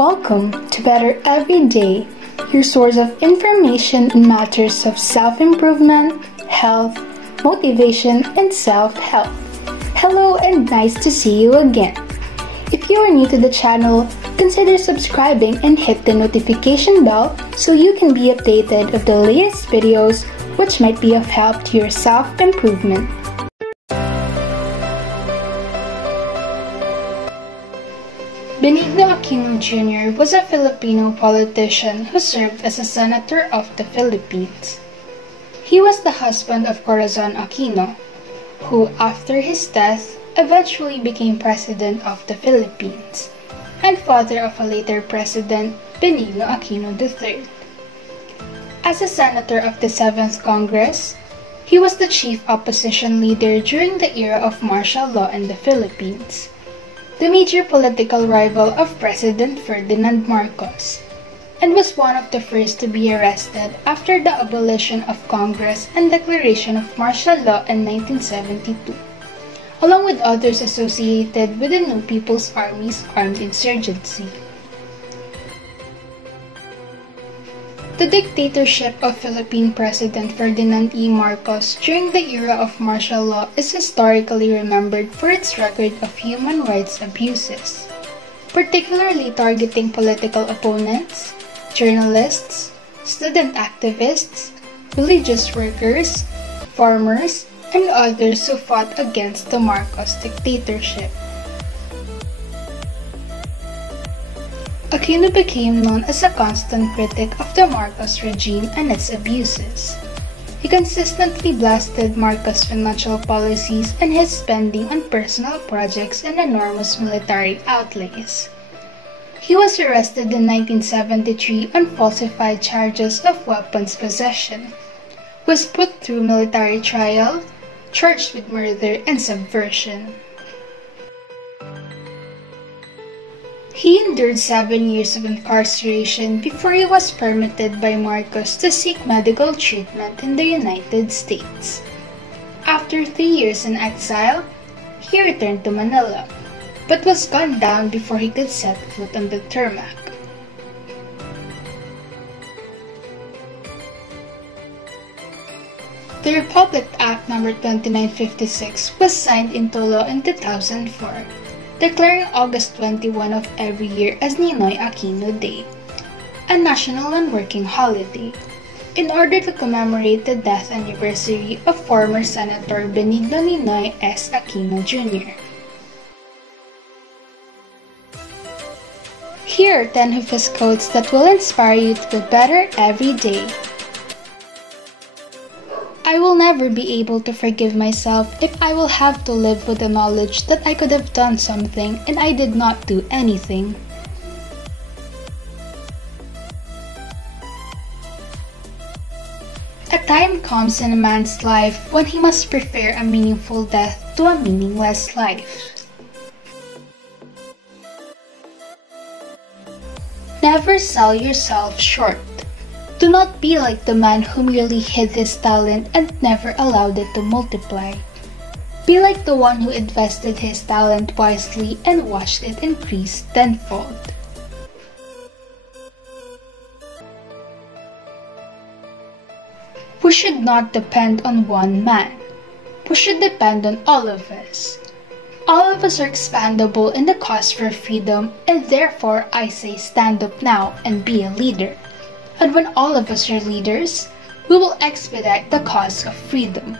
Welcome to Better Every Day, your source of information in matters of self-improvement, health, motivation, and self-help. Hello and nice to see you again. If you are new to the channel, consider subscribing and hit the notification bell so you can be updated of the latest videos which might be of help to your self-improvement. Benigno Aquino Jr. was a Filipino politician who served as a Senator of the Philippines. He was the husband of Corazon Aquino, who, after his death, eventually became President of the Philippines, and father of a later President, Benigno Aquino III. As a Senator of the 7th Congress, he was the chief opposition leader during the era of martial law in the Philippines, the major political rival of President Ferdinand Marcos, and was one of the first to be arrested after the abolition of Congress and declaration of martial law in 1972, along with others associated with the New People's Army's armed insurgency. The dictatorship of Philippine President Ferdinand E. Marcos during the era of martial law is historically remembered for its record of human rights abuses, particularly targeting political opponents, journalists, student activists, religious workers, farmers, and others who fought against the Marcos dictatorship. Aquino became known as a constant critic of the Marcos regime and its abuses. He consistently blasted Marcos' financial policies and his spending on personal projects and enormous military outlays. He was arrested in 1973 on falsified charges of weapons possession, was put through military trial, charged with murder and subversion. He endured 7 years of incarceration before he was permitted by Marcos to seek medical treatment in the United States. After 3 years in exile, he returned to Manila, but was gunned down before he could set foot on the tarmac. The Republic Act No. 2956 was signed into law in 2004, declaring August 21 of every year as Ninoy Aquino Day, a national and working holiday, in order to commemorate the death anniversary of former Senator Benigno Ninoy S. Aquino Jr. Here are 10 of his quotes that will inspire you to be better every day. I will never be able to forgive myself if I will have to live with the knowledge that I could have done something and I did not do anything. A time comes in a man's life when he must prefer a meaningful death to a meaningless life. Never sell yourself short. Do not be like the man who merely hid his talent and never allowed it to multiply. Be like the one who invested his talent wisely and watched it increase tenfold. We should not depend on one man. We should depend on all of us. All of us are expendable in the cause for freedom, and therefore I say stand up now and be a leader. And when all of us are leaders, we will expedite the cause of freedom.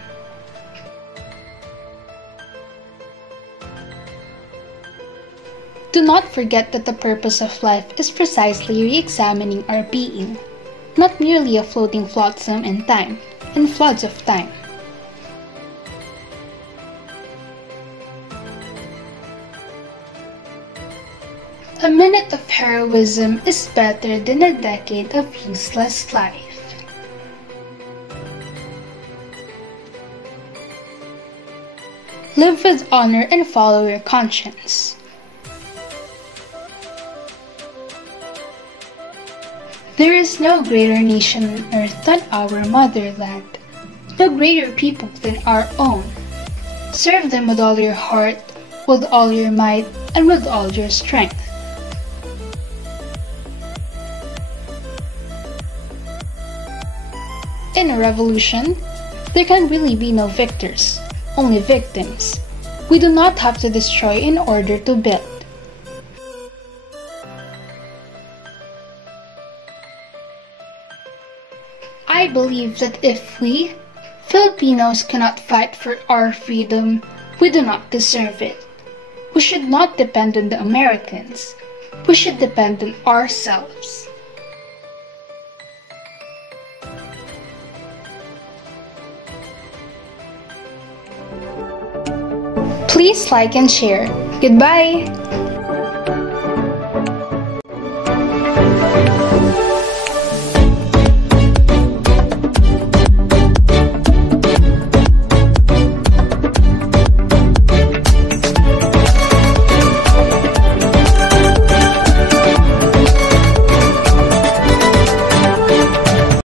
Do not forget that the purpose of life is precisely re-examining our being, not merely a floating flotsam in time, and floods of time. A minute of heroism is better than a decade of useless life. Live with honor and follow your conscience. There is no greater nation on earth than our motherland, no greater people than our own. Serve them with all your heart, with all your might, and with all your strength. In a revolution, there can really be no victors, only victims. We do not have to destroy in order to build. I believe that if we, Filipinos, cannot fight for our freedom, we do not deserve it. We should not depend on the Americans. We should depend on ourselves. Please like and share. Goodbye!